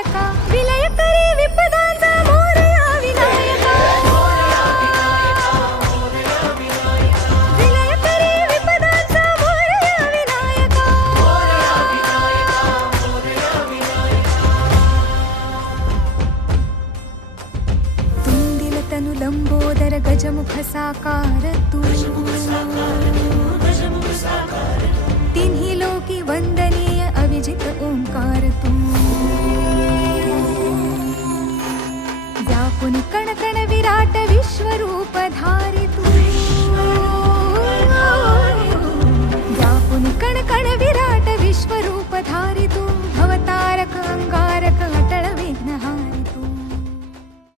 विनायका विलय करी विपदांचा मोरया विनायका विलय करी विपदांचा मोरया विनायका तुंदिल तनु लंबोदर गजमुख साकार तू तिन्ही लोकी वंदनीय अविजित ओंकार तू व्यापुन कण कण विराट विश्वरूप धारी तू